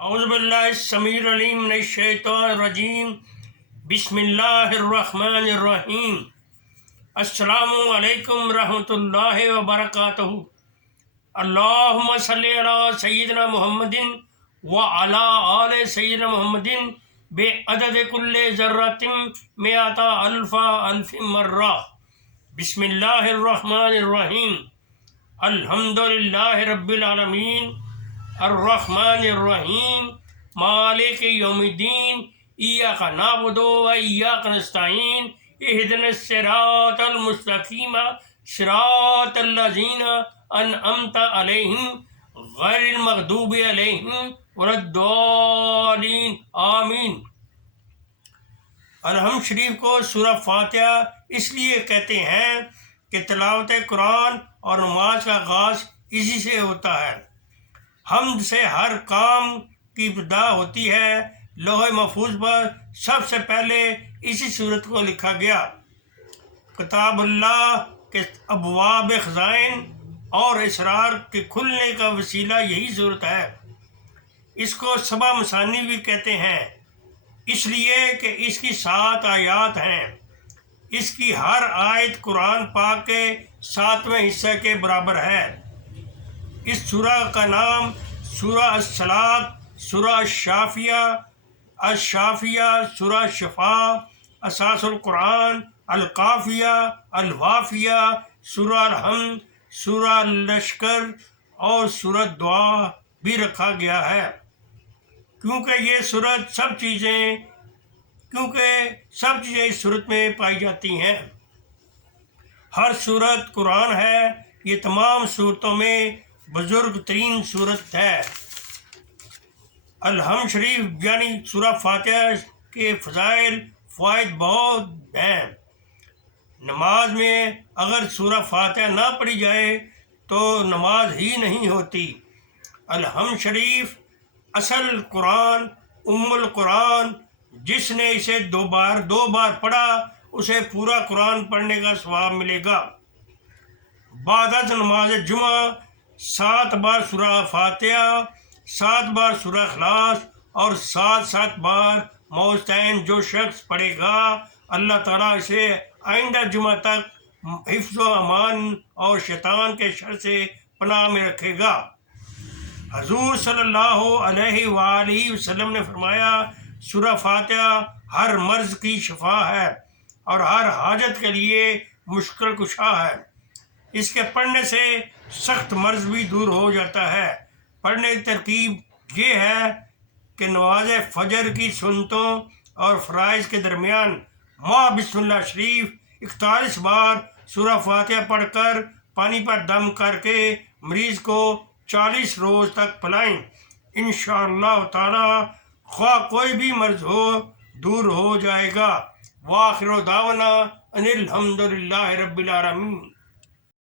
اعوذ باللہ السمیع العلیم من الشیطان الرجیم بسم اللہ الرحمن الرحیم السلام علیکم رحمۃ اللہ وبرکاتہ اللہم صلی علی سیدنا محمد وعلی آل سیدنا محمد بعدد کل ذرۃ مئۃ الف مرہ بسم اللہ الرحمن الرحیم الحمدللہ رب العالمین الرحمن الرحیم مالک یوم الدین ایاک نعبد و ایاک نستعین اہدنا الصراط المستقیم صراط الذین انعمت علیہم غیر المغضوب علیہم ولا الضالین آمین۔ الحمد شریف کو سورہ فاتحہ اس لیے کہتے ہیں کہ تلاوت قرآن اور نماز کا آغاز اسی سے ہوتا ہے۔ حمد سے ہر کام کی ابتدا ہوتی ہے۔ لوح محفوظ پر سب سے پہلے اسی صورت کو لکھا گیا۔ کتاب اللہ کے ابواب خزائن اور اسرار کے کھلنے کا وسیلہ یہی صورت ہے۔ اس کو سبع مثانی بھی کہتے ہیں، اس لیے کہ اس کی 7 آیات ہیں۔ اس کی ہر آیت قرآن پاک کے 7ویں حصے کے برابر ہے۔ اس سورہ کا نام سورہ الصلاۃ، سورہ الشافیہ، سورہ شفاء، اساس القرآن، القافیہ، الوافیہ، سورہ الحمد، سورہ الشکر اور سورہ دعا بھی رکھا گیا ہے، کیونکہ سب چیزیں اس صورت میں پائی جاتی ہیں۔ ہر صورت قرآن ہے۔ یہ تمام صورتوں میں بزرگ ترین صورت ہے۔ الحمد شریف یعنی سورہ فاتحہ کے فوائد بہت ہیں۔ نماز میں اگر سورہ فاتحہ نہ پڑھی جائے تو نماز ہی نہیں ہوتی۔ الحمد شریف اصل قرآن، القرآن، جس نے اسے دو بار پڑھا اسے پورا قرآن پڑھنے کا ثواب ملے گا۔ بعد از نماز جمعہ 7 بار سورہ فاتحہ، 7 بار سورہ اخلاص اور 7 بار معوذتین جو شخص پڑھے گا، اللہ تعالیٰ اسے آئندہ جمعہ تک حفظ و امان اور شیطان کے شر سے پناہ میں رکھے گا۔ حضور صلی اللہ علیہ وآلہ وسلم نے فرمایا، سورہ فاتحہ ہر مرض کی شفا ہے اور ہر حاجت کے لیے مشکل کشا ہے۔ اس کے پڑھنے سے سخت مرض بھی دور ہو جاتا ہے۔ پڑھنے کی ترتیب یہ ہے کہ نماز فجر کی سنتوں اور فرائض کے درمیان ماہ بسم اللہ شریف 41 بار سورہ فاتحہ پڑھ کر پانی پر دم کر کے مریض کو 40 روز تک پلائیں۔ انشاءاللہ تعالی خواہ کوئی بھی مرض ہو دور ہو جائے گا۔ وآخر دعوانا ان الحمدللہ رب العالمین۔